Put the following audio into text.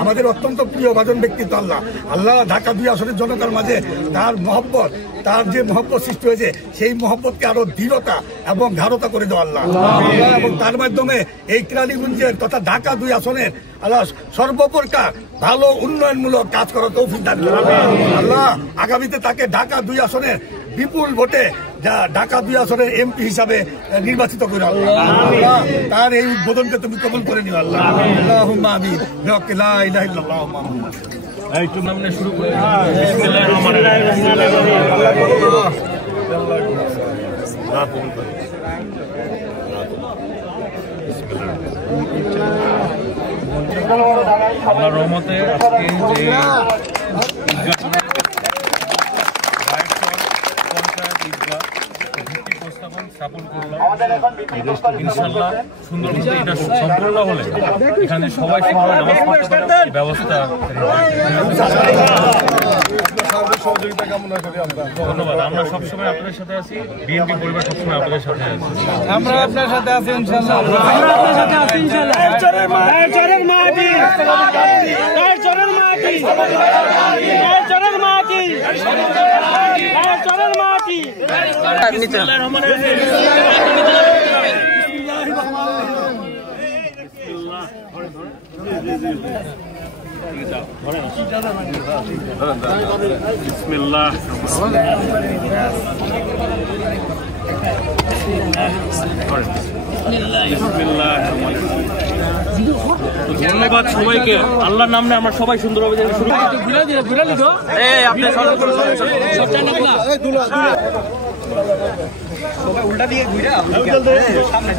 আমাদের অত্যন্ত প্রিয় ভাজন ব্যক্তিত্ব আল্লাহ আল্লাহ ঢাকা 2 আসনের জনতার মাঝে তার মহব্বত তার যে মহব্বত সৃষ্টি হয়েছে সেই মহব্বতকে আরো দৃঢ়তা এবং গাঢ়তা করে দেওয়া আল্লাহ এবং তার মাধ্যমে এই কেরানীগঞ্জের তথা ঢাকা 2 আসনের আল্লাহ সর্বপ্রকার ভালো উন্নয়নমূলক কাজ করার তৌফিক দান করেন আল্লাহ আগামীতে তাকে ঢাকা 2 আসনের বিপুল ভোটে যা ঢাকা 2 আসনের এমপি হিসাবে নির্বাচিত করে আল্লাহ তার এই উদ্বোধনকে তুমি কবুল করে নিও আল্লাহ আল্লাহুম্মা আমিন লা ইলাহা ইল্লাল্লাহ মুহাম্মাদুর রাসূলুল্লাহ। একটু নামে শুরু করে বিসমিল্লাহির রহমানির রহিম। আল্লাহর রহমতে আজকে যে স্থাপন করলাম ইনশাআল্লাহ সুন্দর মতো এটা সম্পূর্ণ হলে এখানে সবাই সবাই নামাজ পড়তে পারে ব্যবস্থা। ধন্যবাদ। আমরা সবসময় আপনাদের সাথে আছি, বিএনপি পরিবার সবসময় আপনাদের সাথে আছে। আমরা আপনার সাথে আছি ইনশাআল্লাহ। আমরা আপনার সাথে আছি ইনশাআল্লাহ। চরের মাটি চরের মাটি চরের মাটি চরের মাটি চরের মাটি বিসমিল্লাহির রহমানির রহিম। বিসমিল্লাহ ধন্যবাদ সবাইকে। আল্লাহর নামে আমরা সবাই সুন্দরভাবে শুরু উল্টা দিয়ে ঘুরে সামনে